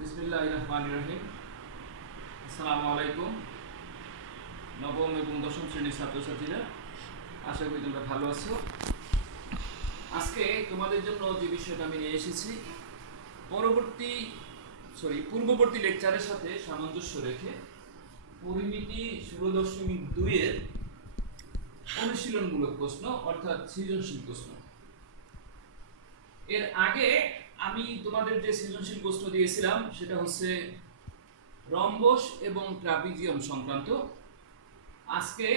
বিসমিল্লাহির রহমানির রহিম। আসসালামু আলাইকুম। নবম এবং দশম শ্রেণীর ছাত্রছাত্রীরা, আশা করি তোমরা ভালো আছো। আজকে তোমাদের জন্য যে বিষয়টা আমি নিয়ে এসেছি, পূর্ববর্তী লেকচারের সাথে সামঞ্জস্য রেখে পরিমিতি 16.2 এর অনুশীলনমূলক প্রশ্ন অর্থাৎ সৃজনশীল প্রশ্ন। এর আগে আমি তোমাদের যে সৃজনশীল প্রশ্ন দিয়েছিলাম সেটা হচ্ছে রম্বস এবং ট্রাপিজিয়াম সংক্রান্ত। আজকে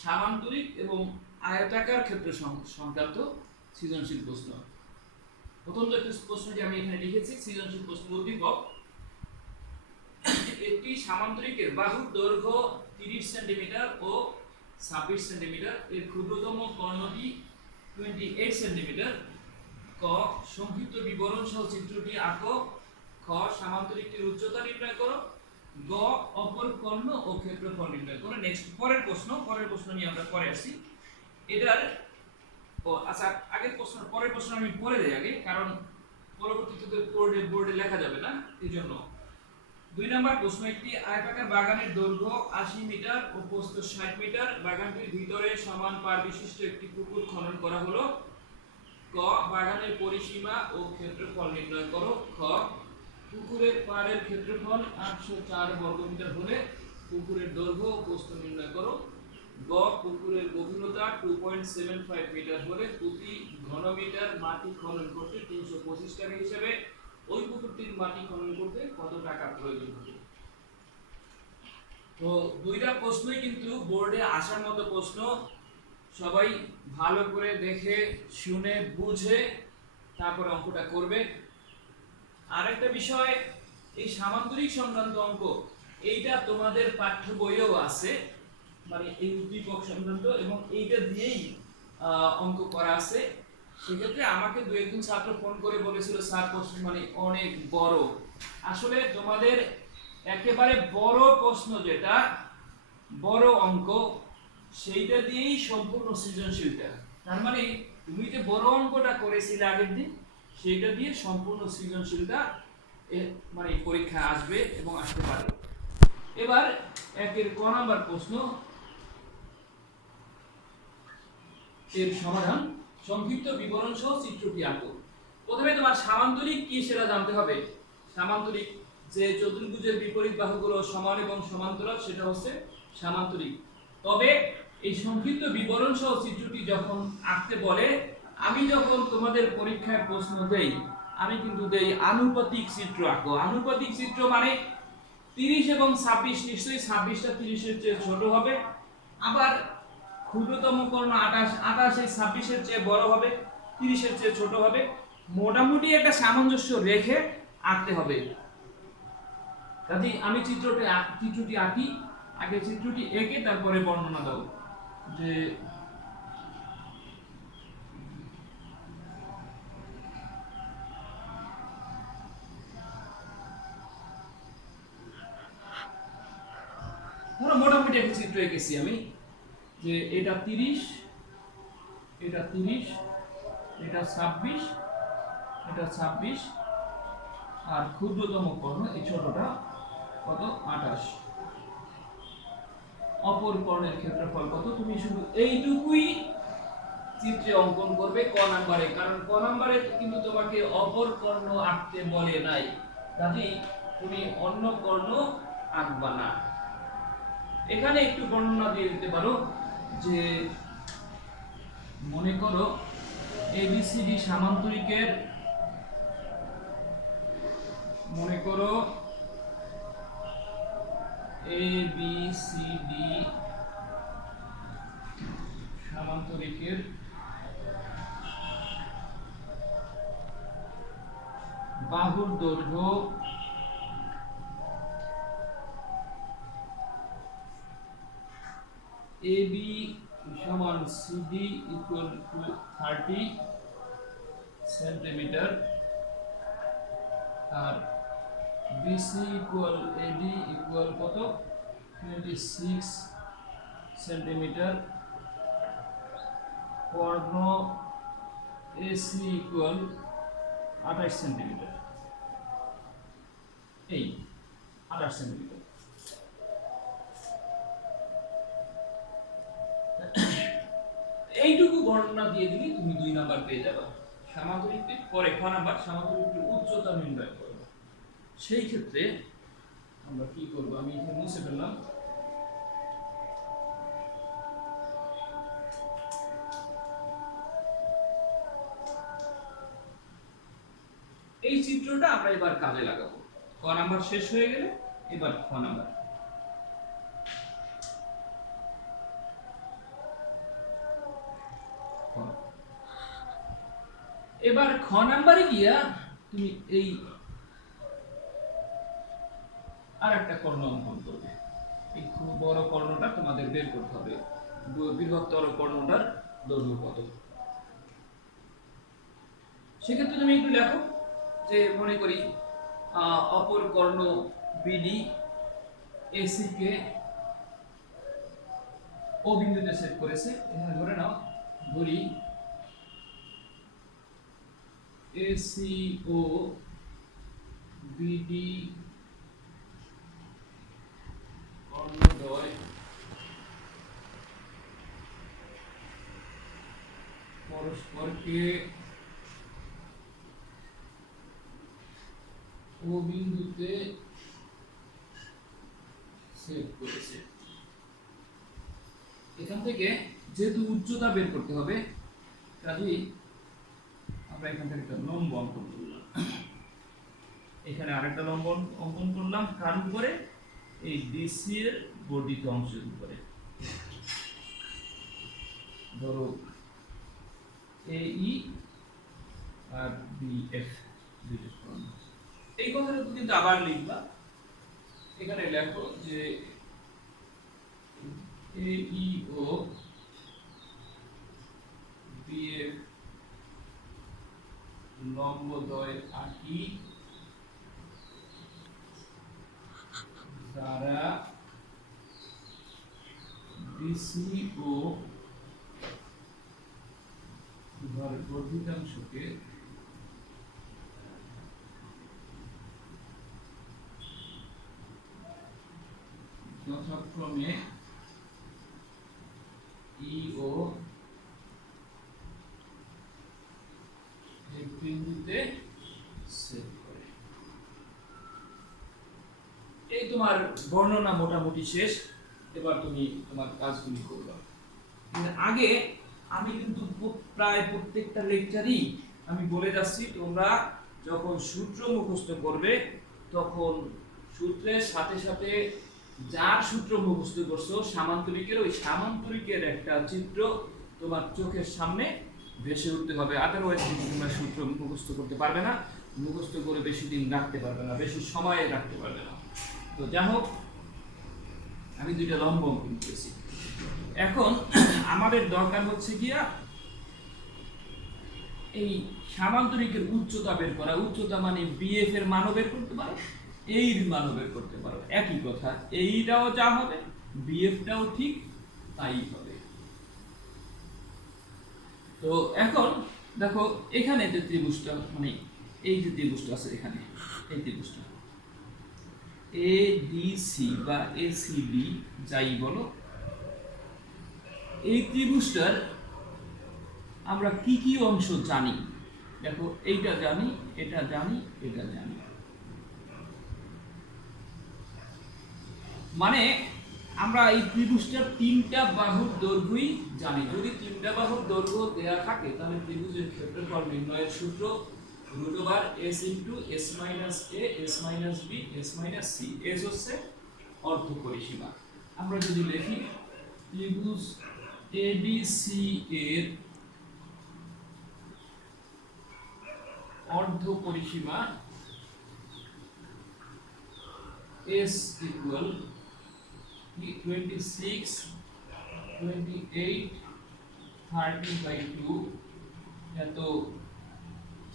সামান্তরিক এবং আয়তাকার ক্ষেত্র সংক্রান্ত সৃজনশীল প্রশ্ন। প্রথম যে প্রশ্নটি আমি এখানে লিখেছি, সৃজনশীল প্রশ্ন উদ্দীপক: একটি সামান্তরিকের বাহুর দৈর্ঘ্য 30 সেন্টিমিটার ও 26 সেন্টিমিটার, এর ক্ষুদ্রতম কর্ণটি 28 সেন্টিমিটার। ক, সংক্ষিপ্ত বিবরণ সহ চিত্রটি আঁকো। খ, সামান্তরিকটির উচ্চতা নির্ণয় করো। গ, অপর কর্ণ ও ক্ষেত্রফল নির্ণয় করো। নেক্সট পরের প্রশ্ন নিয়ে আমরা পরে আসি। এটার আচ্ছা, পরের প্রশ্ন আমি পরে দেই আগে, কারণ পরবর্তীতে বোর্ডে লেখা যাবে না, এই জন্য। 2 নম্বর প্রশ্ন: একটি আয়তাকার বাগানের দৈর্ঘ্য 80 মিটার ও প্রস্থ 60 মিটার। বাগানটির ভিতরে সমান পার বিশিষ্ট একটি পুকুর খনন করা হলো। ক, বাগানের পরিসীমা ও ক্ষেত্রফল নির্ণয় করো। খ, পুকুরের পাড়ের ক্ষেত্রফল 804 বর্গমিটার হলে পুকুরের দৈর্ঘ্য ও প্রস্থ নির্ণয় করো। গ, পুকুরের গভীরতা 2.75 মিটার হলে প্রতি ঘনমিটার মাটি খনন করতে 325 টাকা হিসেবে ওই পুকুরটির মাটি খনন করতে কত টাকা প্রয়োজন হবে? তো দুইটা প্রশ্নই কিন্তু বোর্ডে আসার মতো প্রশ্ন। সবাই ভালো করে দেখে শুনে বুঝে তারপর অঙ্কটা করবে। আরেকটা বিষয়, এই সামান্তরিক সংক্রান্ত অঙ্ক এইটা তোমাদের পাঠ্য বইয়েও আছে, মানে এই উদ্দীপক সংক্রান্ত, এবং এইটা দিয়েই অঙ্ক করা আছে। সেক্ষেত্রে আমাকে দু একজন ছাত্র ফোন করে বলেছিল, স্যার প্রশ্ন মানে অনেক বড়। আসলে তোমাদের একেবারে বড় প্রশ্ন যেটা, বড় অঙ্ক, সেইটা দিয়েই সম্পূর্ণ সৃজনশীলটা। তার মানে তুমি যে বড় অঙ্কটা করেছিলে আগের দিন, সেইটা দিয়ে সম্পূর্ণ সৃজনশীলটা মানে পরীক্ষা আসবে এবং আসতে পারে। এবার একের ক নাম্বার প্রশ্ন, এর সমাধান: সংক্ষিপ্ত বিবরণ সহ চিত্রটি আঁকো। প্রথমে তোমার সামান্তরিক কি সেটা জানতে হবে। সামান্তরিক যে চতুর্ভুজের বিপরীত বাহুগুলো সমান এবং সমান্তরাল, সেটা হচ্ছে সামান্তরিক। তবে এই সংক্ষিপ্ত বিবরণ সহ চিত্রটি যখন আঁকতে বলে, আমি যখন তোমাদের পরীক্ষায় প্রশ্ন দেই, আমি কিন্তু দেই আনুপাতিক চিত্র আঁকো। আনুপাতিক চিত্র মানে 30 এবং 26, নিশ্চয়ই 26টা 30-এর চেয়ে ছোট হবে। আবার ক্ষুদ্রতম কর্ণ 28, 28 এই 26-এর চেয়ে বড় হবে, 30-এর চেয়ে ছোট হবে। মোটামুটি একটা সামঞ্জস্য রেখে আঁকতে হবে। কাজেই আমি চিত্রটি আঁকি, আগে চিত্রটি এঁকে তারপরে বর্ণনা দাও যে মোটামুটি একটা চিত্র এঁকেছি আমি, যে এটা 30, এটা 30, এটা 26, এটা 26, আর ক্ষুদ্রতম কর্ণ এই ছোটটা কত, 28। অপর কর্ণের ক্ষেত্রফল কত, তুমি শুধু এইটুকুই চিত্রে অঙ্কন করবে ক নাম্বারে, কারণ ক নাম্বারে কিন্তু তোমাকে অপর কর্ণ আঁকতে বলে নাই, কাজেই তুমি অন্য কর্ণ আঁকবা না। এখানে একটু বর্ণনা দিয়ে দিতে পারো যে, মনে করো এবিসিডি সামান্তরিকের, মনে করো এবিসিডি সামান্তরিকের বাহুর দৈর্ঘ্য AB সমান CD ইকুয়াল টু 30 সেন্টিমিটার, আর BC ইকুয়াল AD ইকুয়াল কত, 26 সেন্টিমিটার। কর্ণ AC ইকুয়াল 28 সেন্টিমিটার। এই 28 সেন্টিমিটার। এইটুকু বর্ণনা দিয়ে দিলে তুমি 2 নাম্বার পেয়ে যাবে। সামান্তরিকটির পরে খ নাম্বার সামান্তরিকটির উচ্চতা নির্ণয় করবে। সেই ক্ষেত্রে আমরা কি করব, আমি এখানে মুছে ফেললাম। এই চিত্রটা আমরা এবার কাজে লাগাবো। ক নাম্বার শেষ হয়ে গেলে এবার খ নাম্বার। এবার খ নাম্বারে গিয়া তুমি এই আর একটা কর্ণ অঙ্কন করবে। এই খুব বড় কর্ণটা তোমাদের বের করতে হবে, বৃহত্তর কর্ণটার দৈর্ঘ্য কত। সেক্ষেত্রে তুমি একটু লেখো যে মনে করি অপর কর্ণ বিডি এসি কে ও বিন্দুতে সেট করেছে। এখানে ধরে নাও, ধরি এসি ও বিডি কর্ণদ্বয় পরস্পরকে ও বিন্দুতে সেট করেছে। এখান থেকে যেহেতু উচ্চতা বের করতে হবে, কাজেই আমরা এখান থেকে একটা লম্ব অঙ্কন করলাম। এখানে আরেকটা লম্ব অঙ্কন করলাম কার উপরে, এই ডিসি এর বর্ধিত অংশের উপরে। ধরো এই আর বিএফ দুইটা কর্ণ। এই কথাটা তুমি কিন্তু আবার লিখবা। এখানে লেখো যে এই ও বিএফ লম্বদ্বয় আঁকি দ্বারা ডিসি ও বর্ধিতাংশকে যথাক্রমে ই ও এই বিন্দুতে সেট করে। এই তোমার বর্ণনা মোটামুটি শেষ। এবার তুমি তোমার কাজগুলি করবে। আগে আমি কিন্তু প্রায় প্রত্যেকটা লেকচারই আমি বলে যাচ্ছি, তোমরা যখন সূত্র মুখস্থ করবে তখন সূত্রের সাথে সাথে যার সূত্র মুখস্থ করছো সামান্তরিকের, ওই সামান্তরিকের একটা চিত্র তোমার চোখের সামনে ভেসে উঠতে হবে। আদারওয়াইজ তোমরা সূত্র মুখস্থ করতে পারবে না, মুখস্থ করে বেশি দিন রাখতে পারবে না, বেশি সময় রাখতে পারবে না। তো যাই হোক, আমি দুইটা লম্ব অঙ্কন করেছি। এখন আমাদের দরকার হচ্ছে গিয়া এই সামান্তরিকের উচ্চতা বের করা। উচ্চতা মানে বিএফ এর মানও বের করতে পারো, এর মানও বের করতে পারো, একই কথা। এইটাও যা হবে বিএফটাও ঠিক তাই হবে। তো এখন দেখো এখানে যে ত্রিভুজটা, মানে এই যে ত্রিভুজটা আছে এখানে, এই ত্রিভুজটা এডিসি বা এসিবি যাই বলো, এই ত্রিভুজটার আমরা কি কি অংশ জানি। দেখো এইটা জানি, এটা জানি, এটা জানি। মানে আমরা এই ত্রিভুজটার তিনটা বাহুর দৈর্ঘ্যই জানি। যদি তিনটা বাহুর দৈর্ঘ্য দেয়া থাকে তাহলে ত্রিভুজের ক্ষেত্রফল নির্ণয়ের সূত্র √s * s - a s - b s - c। s হচ্ছে অর্ধ পরিসীমা। আমরা যদি লিখি ত্রিভুজ এবিসি এর অর্ধ পরিসীমা s equal 26, 28, 30/2 এত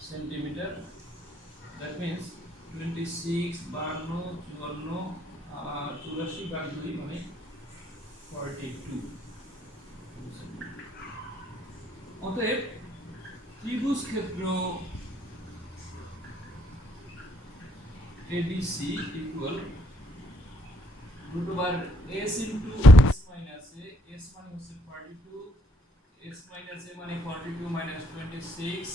সেন্টিমিটার। দ্যাট মিন্স 26, 52, 54, 84/2 মানে 42। অতএব ত্রিভুজ ক্ষেত্র ADC equal root over S into S minus A, S মানে হচ্ছে 42, এস মাইনাস এ মানে 42 মাইনাস 26,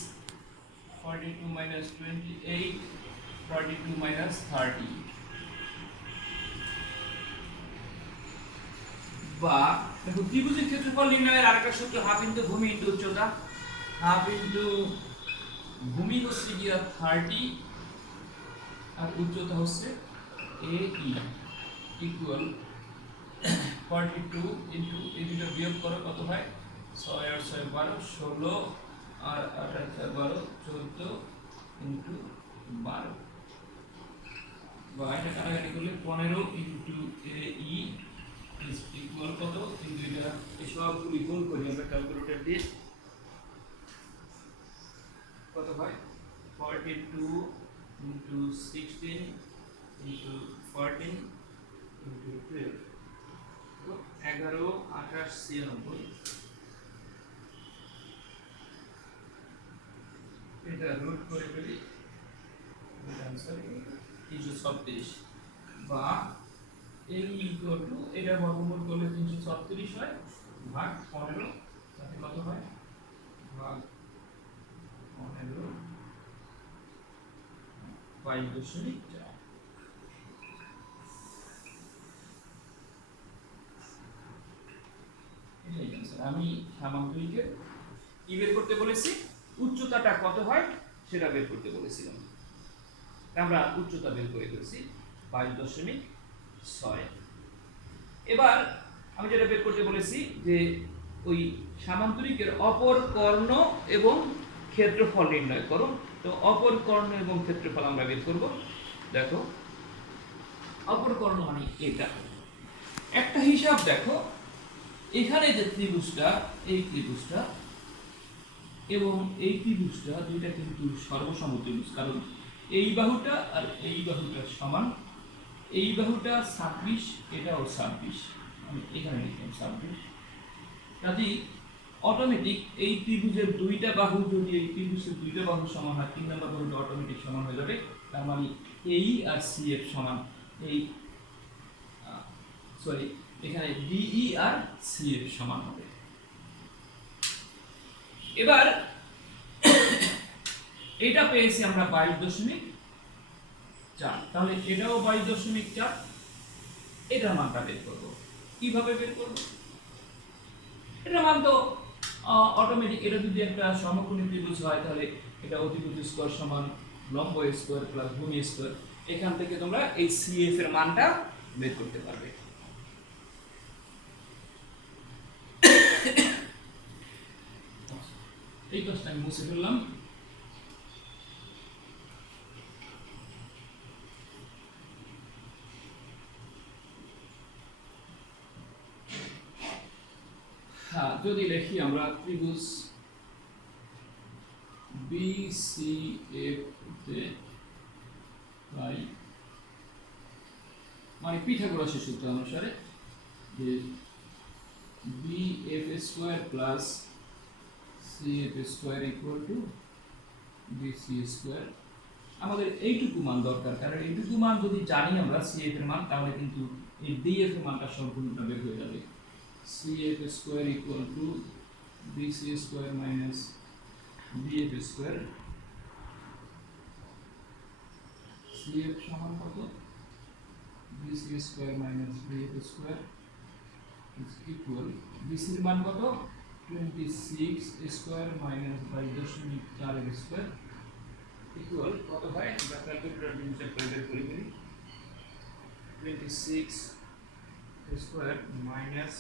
42 মাইনাস 28, 42 মাইনাস 30, বা দেখো ত্রিভুজের ক্ষেত্রফল নির্ণয়ের আরেকটা সূত্র হাফ ইনটু ভূমি ইনটু উচ্চতা, হাফ ইনটু ভূমি হচ্ছে গিয়া 30 আর উচ্চতা হচ্ছে এ ই ইকুয়াল 42 ইনটু এই দুটো বিয়োগ করো কত হয় 6 আর 6 12, 16 আর 8 আর 4 12, 14 ইনটু 12, বা এটা কাটাকাটি করলে 15 into a E is equal কত, কিন্তু এটা এই সবগুলি গুণ করি আমরা ক্যালকুলেটর দিয়ে, কত হয় 42 ইনটু 16 ইনটু 14 ইনটু 12, 11 28 96, এটা রুট করে ফেলি, এটা आंसर 336, বা এই ইকুয়াল টু এটা বর্গমূল করলে 336 হয় ভাগ 15, তাতে কত হয় ভাগ 15 5.4। এটাই आंसर। আমি সামান্তরিকের কি বের করতে বলেছি, উচ্চতাটা কত হয় সেটা বের করতে বলেছিলাম, আমরা উচ্চতা বের করে ফেলছি 5.6। এবার আমি যেটা বের করতে বলেছি যে ওই সামান্তরিকের অপর কর্ণ এবং ক্ষেত্রফল নির্ণয় করো, তো অপর কর্ণ এবং ক্ষেত্রফল আমরা বের করব। দেখো অপর কর্ণ মানে এটা একটা হিসাব, দেখো এখানে যে ত্রিভুজটা, এই ত্রিভুজটা এবং এই ত্রিভুজটা দুইটা কিন্তু সর্বসমত্রিভুজ, কারণ এই বাহুটা আর এই বাহুটা সমান, এই বাহুটা 26, এটাও 26, আমি এখানে লিখলাম 26, কাজেই অটোমেটিক এই ত্রিভুজের দুইটা বাহু যদি এই ত্রিভুজের দুইটা বাহু সমান হয়, 3 নম্বর বাহুটা অটোমেটিক সমান হয়ে যাবে, তার মানে এই আর সি এর সমান এই সরি এখানে ডিই আর সি এর সমান হবে। এবার এটা পেয়েছি আমরা 22.4, তাহলে এটাও 22.4, এটার মানটা বের করব। কিভাবে বের করব? এটার মান তো অটোমেটিক, এটা যদি একটা সমকোণী ত্রিভুজ হয় তাহলে এটা অতিভুজ স্কয়ার সমান লম্ব স্কয়ার প্লাস ভূমি স্কয়ার, এখান থেকে তোমরা এই সিএফ এর মানটা বের করতে পারবে। এই কাজটা আমি মুছে ফেললাম। হ্যাঁ, যদি লিখি আমরা ত্রিভুজ BCF তে পাই, মানে পিথাগোরাসের সূত্র অনুসারে যে BF square plus CF square equal to BC square, আমাদের এইটুকু মান দরকার, কারণ এইটুকু মান যদি জানি আমরা CF এর মান, তাহলে কিন্তু এই DF এর মানটা সম্পূর্ণটা বের হয়ে যাবে। CF square equal to BC square minus BF square, CF সমান কত, BC square minus BF square is equal, BC এর মান কত 26 স্কয়ার মাইনাস 22.4 এর স্কয়ার ইকুয়াল কত হয়, আমরা ক্যালকুলেটর দিয়ে হিসাব করে বের করি। 26 স্কয়ার মাইনাস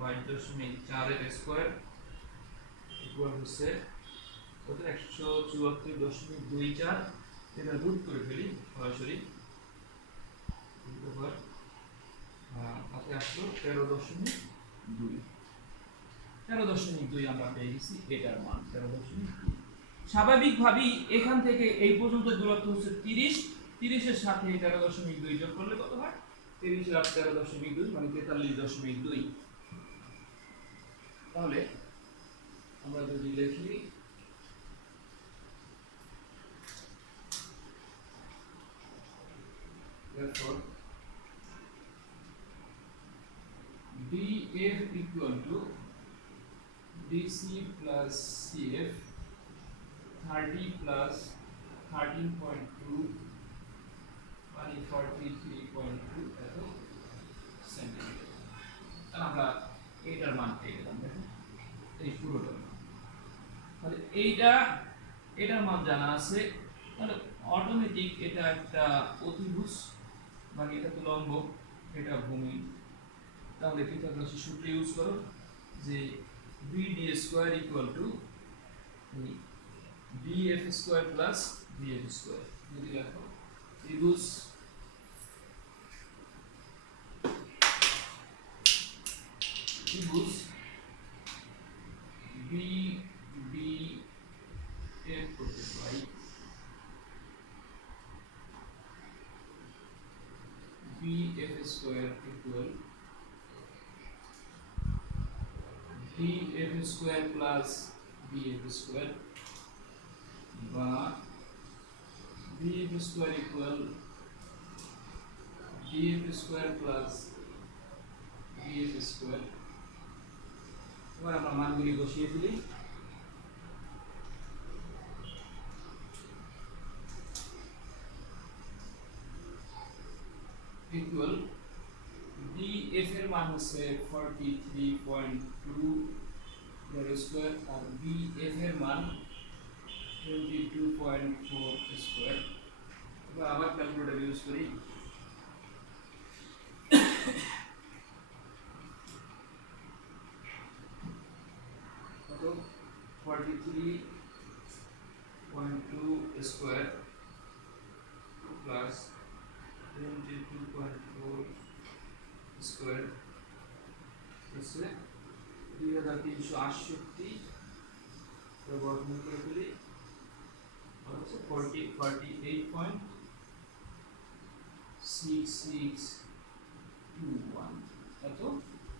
22.4 এর স্কয়ার ইকুয়াল হচ্ছে কত, 174.24, এটা রুট করে ফেলি সরাসরি, ওভার হাতে আসলো 13.2 আমরা পেয়ে গেছি, এটার মান 13.2। স্বাভাবিকভাবেই এখান থেকে এই পর্যন্ত দূরত্ব হচ্ছে 30, 30 এর সাথে 13.2 যোগ করলে কত হয়, 30 আর 13.2 মানে 43.2। তাহলে আমরা যদি লিখি therefore DF equal to DC plus CF 30 plus 13.2 মানে 43.2 এত সেন্টিমিটার। তাহলে আমরা এইটার মান পেয়ে গেলাম। দেখো এই পুরোটার মান, তাহলে এটার মান জানা আছে, তাহলে অটোমেটিক এটা একটা অতিভুজ, মানে এটা তো লম্ব, এটা ভূমি। তাহলে পিথাগোরাসের সূত্র ইউজ করো যে BD square equal to BF square plus BF square. যদি লেখো ত্রিভুজ BDF করতে পাই BF square equal BF square plus BF square বা BF square equal BF square plus BF square. এবার আমরা মানগুলি বসিয়ে ফেলি। ইকুয়াল DF এর মান হচ্ছে 43.2 স্কয়ার আর BF এর মান 22.4 স্কয়ার। এবার আবার ক্যালকুলেটর ইউজ করি। কত 43.2 স্কয়ার প্লাস 22.4 স্কয়ার হচ্ছে 2368 বর্গমূল করে ফেলি, হচ্ছে 48.6621 এত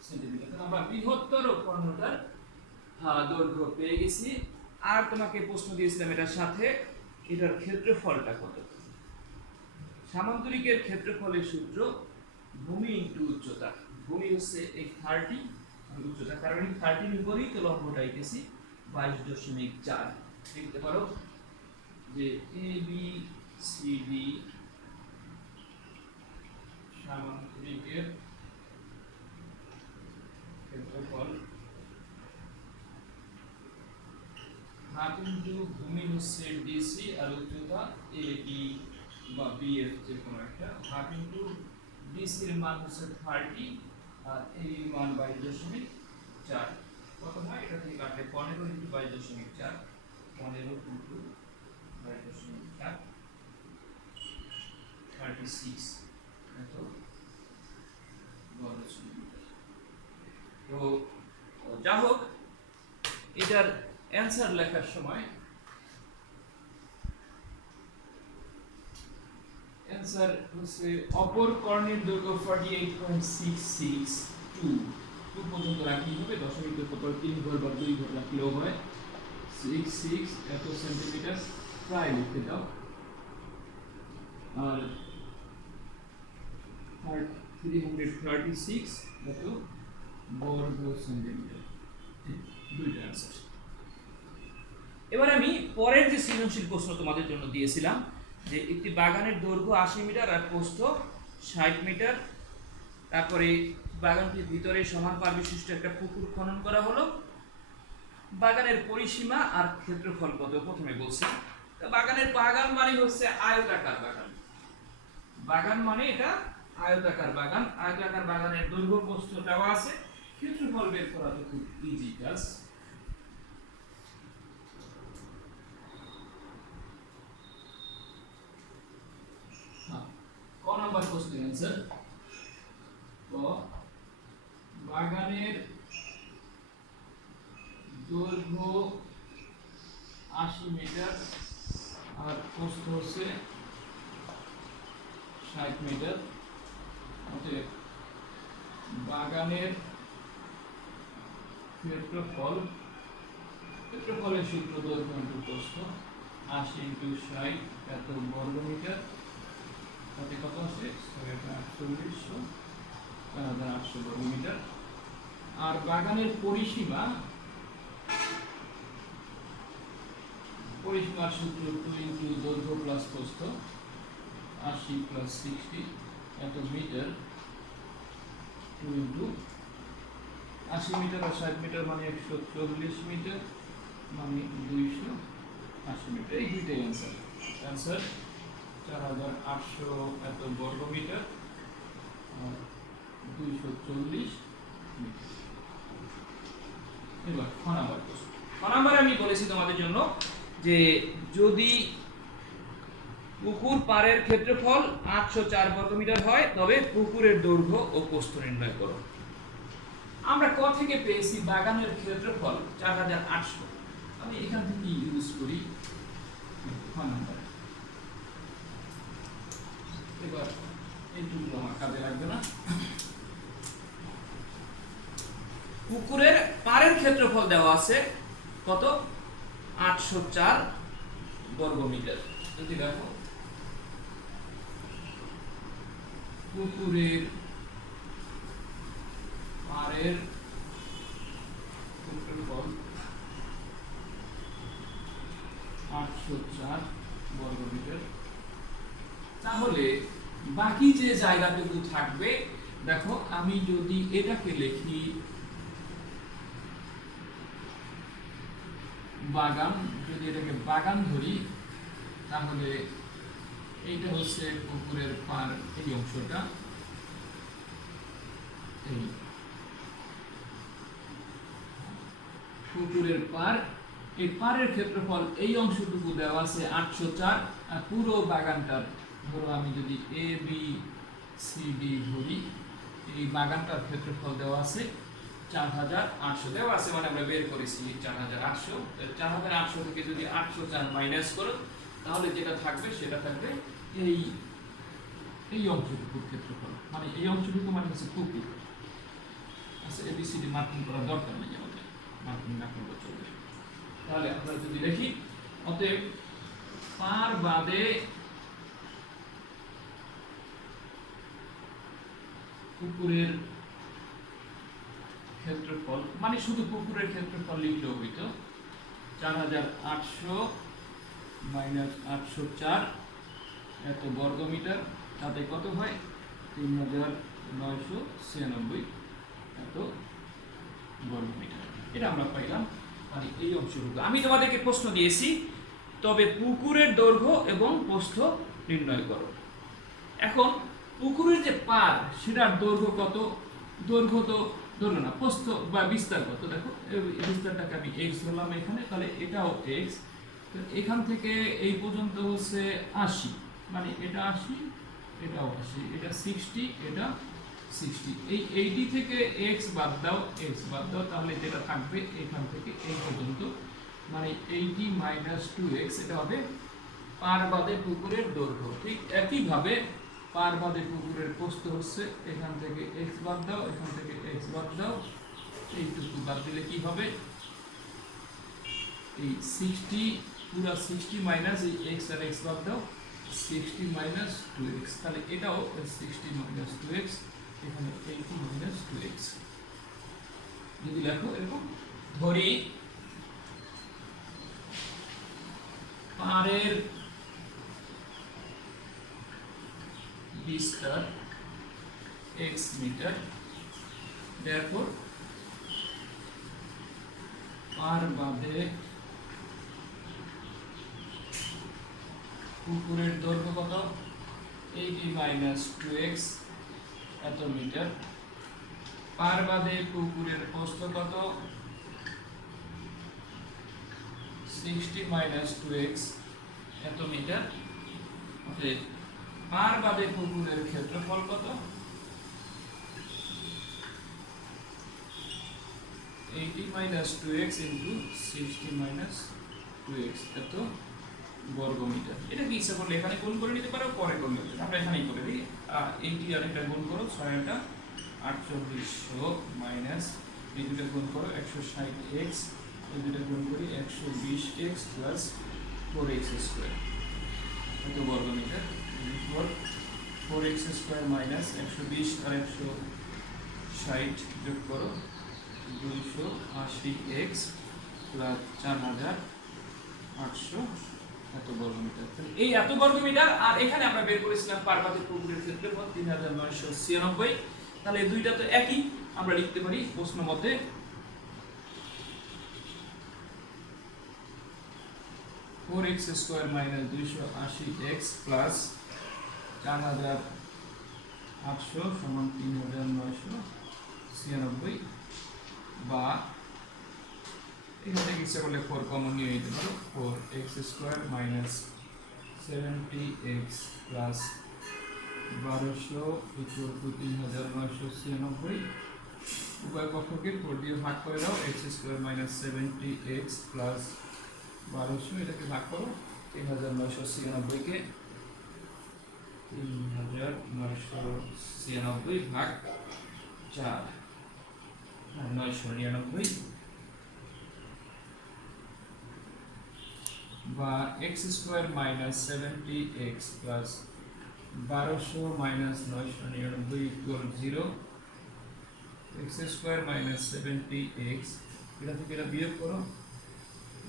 সেন্টিমিটার। আমরা বৃহত্তর কর্ণটার দৈর্ঘ্য পেয়ে গেছি। আর তোমাকে প্রশ্ন দিয়েছিলাম এটার সাথে এটার ক্ষেত্রফলটা কত। সামান্তরিকের ক্ষেত্রফলের সূত্র ভূমি ইনটু উচ্চতা। ভূমি হচ্ছে এই 30 আর উচ্চতা, কারণ এই 30 এর উপরেই তো লম্বটা আইতেছি 22.4। লিখতে পারো যে ABCD সামান্তরিকের ক্ষেত্রফল হাফ ইনটু ভূমি হচ্ছে DC আর উচ্চতা AB বা BF যে কোনো একটা, হাফ ইনটু DC এর মান হচ্ছে 30 আর AB এর মান 22.4। কত হয় এটা থেকে কাটলে 15 ইনটু 22.4, 15 ইনটু 22.4 36 এত বর্গ সেন্টিমিটার। তো যা হোক এটার অ্যান্সার লেখার সময় অ্যান্সার হচ্ছে অপর কর্ণের দৈর্ঘ্য 48.662 পর্যন্ত রাখলেই হবে। দশমিকের পর 3 ঘর বা 2 ঘর রাখলেও হয়। 66 এত সেন্টিমিটার প্রায় লিখতে দাও। আর 336 এত বর্গ সেন্টিমিটার। দুইটা অ্যান্সার। এবার আমি পরের যে সৃজনশীল প্রশ্ন তোমাদের জন্য দিয়েছিলাম যে একটি বাগানের দৈর্ঘ্য 80 মিটার আর প্রস্থ 60 মিটার, তারপরে বাগানটির ভিতরে সমান পার বিশিষ্ট একটা পুকুর খনন করা হলো, বাগানের পরিসীমা আর ক্ষেত্রফল কত প্রথমে বলছি। বাগান মানে হচ্ছে আয়তাকার বাগান, বাগান মানে এটা আয়তাকার বাগান। আয়তাকার বাগানের দৈর্ঘ্য প্রস্থ দেওয়া আছে, ক্ষেত্রফল বের করা তো খুব ইজি কাজ। ক নাম্বার কোশ্চেন आंसर ক বাগানের দৈর্ঘ্য 80 মিটার আর প্রস্থ হচ্ছে 60 মিটার। অতএব বাগানের ক্ষেত্রফলের সূত্র দৈর্ঘ্য ইনটু প্রস্থ 80 ইনটু 60 এত বর্গ মিটার তাতে কত আসে 4800 4800 বর্গমিটার। আর বাগানের পরিসীমা সূত্র 2 ইন্টু দৈর্ঘ্য প্লাস প্রস্থ 80 প্লাস 60 এত মিটার, 2 ইন্টু 80 মিটার আর 60 মিটার মানে 140 মিটার মানে 280 মিটার। এই দুইটাই অ্যান্সার 4800 এত বর্গ মিটার আর 240 মিটার। এবার খ নাম্বার প্রশ্ন। খ নাম্বারে আমি বলেছি তোমাদের জন্য যে যদি পুকুর পাড়ের ক্ষেত্রফল 804 বর্গমিটার হয় তবে পুকুরের দৈর্ঘ্য ও প্রস্থ নির্ণয় করো। আমরা ক থেকে পেয়েছি বাগানের ক্ষেত্রফল 4800। আমি এখান থেকে ইউজ করি খ নাম্বার। এবার এইটুকু আমার কাজে লাগবে না। পুকুরের পাড়ের ক্ষেত্রফল দেওয়া আছে কত 804 বর্গমিটার। যদি দেখো পুকুরের পাড়ের ক্ষেত্রফল 804 বর্গমিটার, তাহলে বাকি যে জায়গাটুকু থাকবে দেখো আমি যদি এটাকে লিখি বাগান, যদি এটাকে বাগান ধরি তাহলে এইটা হচ্ছে পুকুরের পাড়, এই অংশটা এই পুকুরের পাড়, এই পাড়ের ক্ষেত্রফল এই অংশটুকু দেওয়া আছে 804 আর পুরো বাগানটার ধরো আমি যদি এ বি সি ডি ধরি এই বাগানটার ক্ষেত্রফল দেওয়া আছে 4800 দেওয়া আছে, মানে আমরা বের করেছি 4800। 4800 থেকে যদি 804 মাইনাস করো তাহলে যেটা থাকবে সেটা থাকবে এই অংশটুকুর ক্ষেত্রফল, মানে এই অংশটুকু মানে হচ্ছে পুকুর। আচ্ছা এবিসিডি মার্কিং করার দরকার নেই আমাদের, মার্কিং না করলে চলবে। তাহলে আমরা যদি দেখি অতএব পার বাদে পুকুরের ক্ষেত্রফল, মানে শুধু পুকুরের ক্ষেত্রফল লিখলেও হইতো 4800 মাইনাস 804 এত বর্গমিটার, তাতে কত হয় 3996 এত বর্গমিটার। এটা আমরা পাইলাম, মানে এই অংশটুকু। আমি তোমাদেরকে প্রশ্ন দিয়েছি তবে পুকুরের দৈর্ঘ্য এবং প্রস্থ নির্ণয় করো। এখন পুকুরের যে পাড় সেটার দৈর্ঘ্য কত, দৈর্ঘ্য তো ধরলো না, প্রস্থ বা বিস্তার কত, দেখো এই বিস্তারটাকে আমি x ধরলাম এখানে, তাহলে এটাও x। এখান থেকে এই পর্যন্ত হচ্ছে 80, মানে এটা 80 এটাও 80, এটা 60 এটা 60। এই 80 থেকে x বাদ দাও, তাহলে যেটা থাকবে এখান থেকে এই পর্যন্ত, মানে 80 মাইনাস 2x এটা হবে পার বাদে পুকুরের দৈর্ঘ্য। ঠিক একইভাবে পার বাদে পুকুরের প্রস্থ হচ্ছে এখান থেকে x বাদ দাও, এখান থেকে x বাদ দাও, এইটুকু বাদ দিলে কি হবে এই 60 পুরা 60 মাইনাস এই x আর x বাদ দাও 60 মাইনাস 2x, তাহলে এটাও 60 মাইনাস 2x, এখানে 80 মাইনাস 2x। যদি লেখো এরকম ধরি পাড়ের বিস্তার x মিটার, therefore পার বাদে পুকুরের দৈর্ঘ্য কত 80 মাইনাস 2x এত মিটার, পার বাদে পুকুরের প্রস্থ কত 60 মাইনাস 2x এত মিটার। পার বাদে পুকুরের ক্ষেত্রফল কত 80 minus 2x into 60 minus 2x এত বর্গমিটার। এটা কি ইচ্ছা করলে এখানে গুণ করে নিতে পারো, পরে করলে আমরা এখানেই করে দিই। 80 আর এটা গুণ করো 6টা 4800 মাইনাস এই দুটো গুণ করো 160x, এই দুটো গুণ করি 120x প্লাস 4x স্কয়ার এত বর্গমিটার। 4x² মাইনাস 120 আর 160 যোগ করো 280x প্লাস 4800 এত বর্গমিটার। এই এত বর্গমিটার, আর এখানে আমরা বের করেছিলাম পার্বতী পুকুরের ক্ষেত্রফল 3996। তাহলে এই দুইটা তো একই, আমরা লিখতে পারি প্রশ্ন মতে 4x² মাইনাস 280x প্লাস 4800 সমান 3996, বা এখান থেকে ইচ্ছা করলে 4 কমন নিয়ে নিতে পারো, 4x² minus 70x plus 1200 equal to 3996। উভয় পক্ষকে 4 দিয়ে ভাগ করে দাও, x² মাইনাস 70x প্লাস 1200 এটাকে ভাগ করো, 3996 কে 3996 ভাগ 4 999, বা x² minus 70x plus 1200 minus 999 equal 0। x² minus 70x এটা থেকে এটা বিয়োগ করো,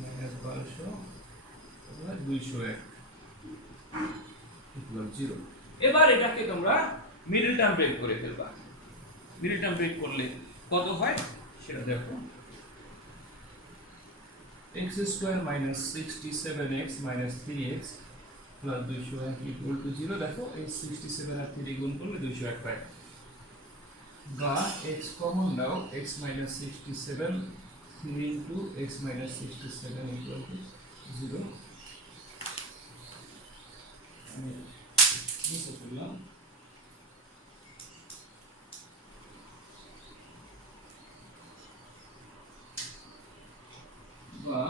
মাইনাস 1200 অথবা 201 ইকুয়াল 0। এবার এটাকে তোমরা মিডল টার্ম ব্রেক করে ফেলবা। মিডল টার্ম ব্রেক করলে কত হয় সেটা দেখো, x² minus 67x minus 3x plus 201 equal to 0। দেখো এই 67 আর 3 গুণ করলে 201 পাই, বা x কমন দাও, x minus 67 3 into x minus 67 equal to 0। আমি নিচে করলাম, বা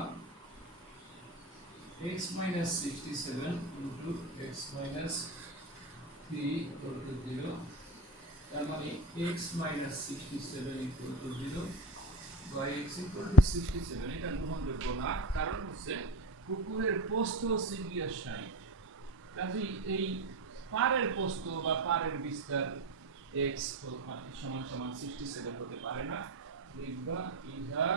x minus 67 into x minus 3 equal to 0, তার মানে x minus 67 equal to 0 বা x equal to 67। এটা গ্রহণযোগ্য না, কারণ হচ্ছে পুকুরের প্রস্থ হচ্ছে 60, কাজেই এই পাড়ের প্রস্থ বা পাড়ের বিস্তার x সমান সমান 67 হতে পারে না। লিখবা ইহা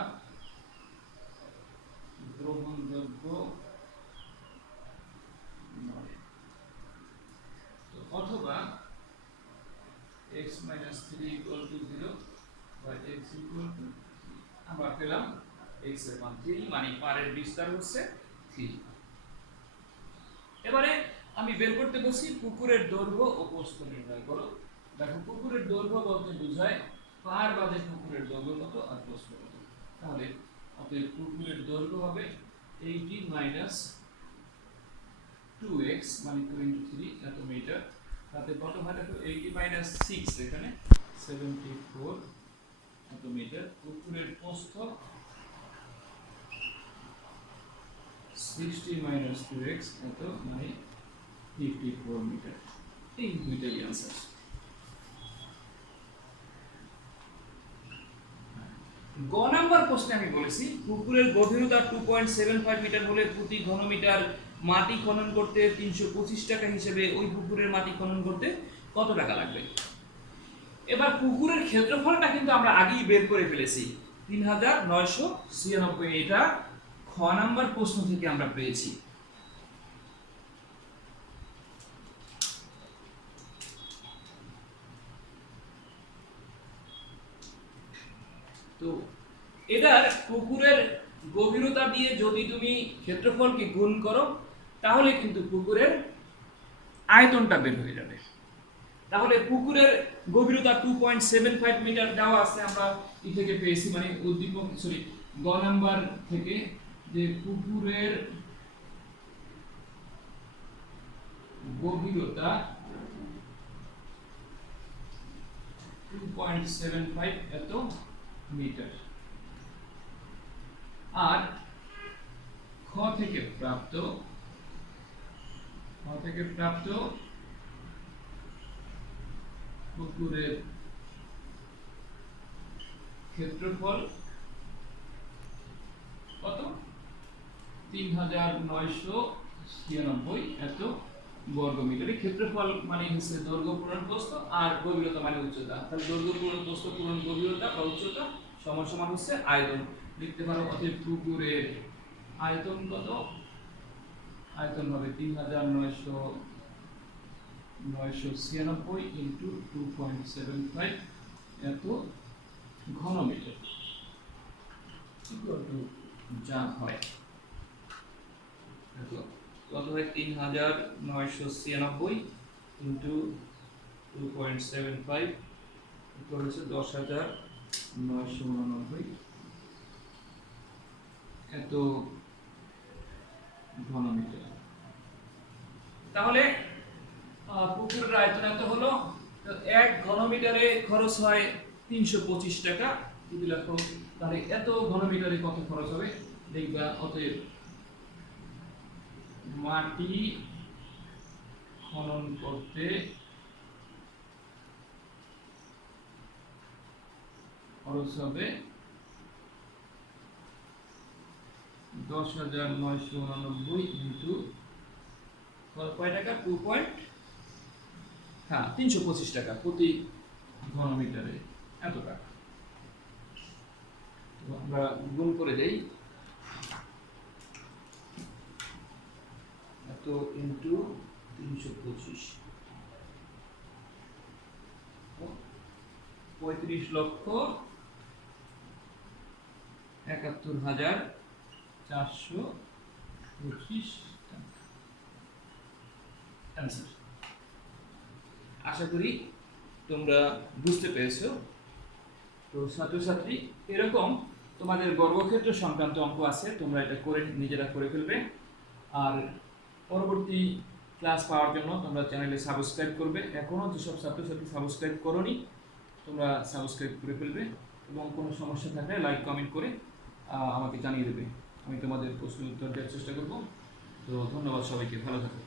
গ্রহণযোগ্য নয়। তো অথবা x minus 3 equal to 0 বা x equal to, আমরা পেলাম x এর মান 3, মানে পাড়ের বিস্তার হচ্ছে 3। এবারে আমি বের করতে বলছি পুকুরের দৈর্ঘ্য ও প্রস্থ নির্ণয় করো। দেখো পুকুরের দৈর্ঘ্য বলতে বোঝায় পাড় বাদে পুকুরের দৈর্ঘ্য কত আর প্রস্থ কত। তাহলে অতএব পুকুরের দৈর্ঘ্য হবে 80 মাইনাস 2x মানে 2 into 3 এত মিটার, তাতে কত হয় দেখো 80 মাইনাস 6 এখানে 74 এত মিটার। পুকুরের প্রস্থ 60 মাইনাস 2x এত মানে 54 মিটার। এই দুইটাই आंसर। গ নাম্বার প্রশ্নে আমি বলেছি পুকুরের গভীরতা 2.75 মিটার হলে প্রতি ঘনমিটার মাটি খনন করতে 325 টাকা হিসেবে ওই পুকুরের মাটি খনন করতে কত টাকা লাগবে। এবার পুকুরের ক্ষেত্রফলটা কিন্তু আমরা আগেই বের করে ফেলেছি 3996, এটা খ নাম্বার প্রশ্ন থেকে আমরা পেয়েছি। তো এটার পুকুরের গভীরতা দিয়ে যদি তুমি ক্ষেত্রফলকে গুণ করো তাহলে কিন্তু পুকুরের আয়তনটা বের হয়ে যাবে। তাহলে পুকুরের গভীরতা 2.75 মিটার দেওয়া আছে, আমরা ই থেকে পেয়েছি, মানে উদ্দীপক গ নাম্বার থেকে, যে পুকুরের গভীরতা 2.75 এত মিটার। আর খ থেকে প্রাপ্ত পুকুরের ক্ষেত্রফল কত 3996 এত বর্গমিটার। এই ক্ষেত্রফল মানে হচ্ছে দৈর্ঘ্য পূরণ প্রস্থ আর গভীরতা মানে উচ্চতা। তাহলে দৈর্ঘ্য পূরণ প্রস্থ পূরণ গভীরতা বা উচ্চতা সমান সমান হচ্ছে আয়তন। লিখতে পারো অতএব পুকুরের আয়তন কত? আয়তন হবে ৩৯৯৯ ইন্টু 2.75 এত ঘনমিটার যা হয় কত হয় ৩৯৯৯ ইন্টু 2.75 হচ্ছে ১০,৯৮৯ এত ঘনমিটার। তাহলে পুকুরের আয়তন এত হলো। তো ১ ঘনমিটারে খরচ হয় ৩২৫ টাকা। যদি লেখো তাহলে এত ঘনমিটারে কত খরচ হবে দেখবা। অতএব মাটি খনন করতে খরচ হবে ১০,৯৮৯ ইন্টু কয় টাকা? ৩২৫ টাকা প্রতি ঘনমিটারে এত টাকা। তো আমরা গুণ করে দেই, এত ইন্টু ৩২৫ ৩৫,৭১,৪২৫ টাকা অ্যান্সার। আশা করি তোমরা বুঝতে পেরেছো। তো ছাত্রছাত্রী, এরকম তোমাদের বর্গক্ষেত্র সংক্রান্ত অঙ্ক আছে, তোমরা এটা করে নিজেরা করে ফেলবে। আর পরবর্তী ক্লাস পাওয়ার জন্য তোমরা চ্যানেলে সাবস্ক্রাইব করবে। এখনও যেসব ছাত্রছাত্রী সাবস্ক্রাইব করোনি তোমরা সাবস্ক্রাইব করে ফেলবে, এবং কোনো সমস্যা থাকলে লাইক কমেন্ট করে আমাকে জানিয়ে দেবে। আমি তোমাদের প্রশ্নের উত্তর দেওয়ার চেষ্টা করব। তো ধন্যবাদ সবাইকে, ভালো থাকো।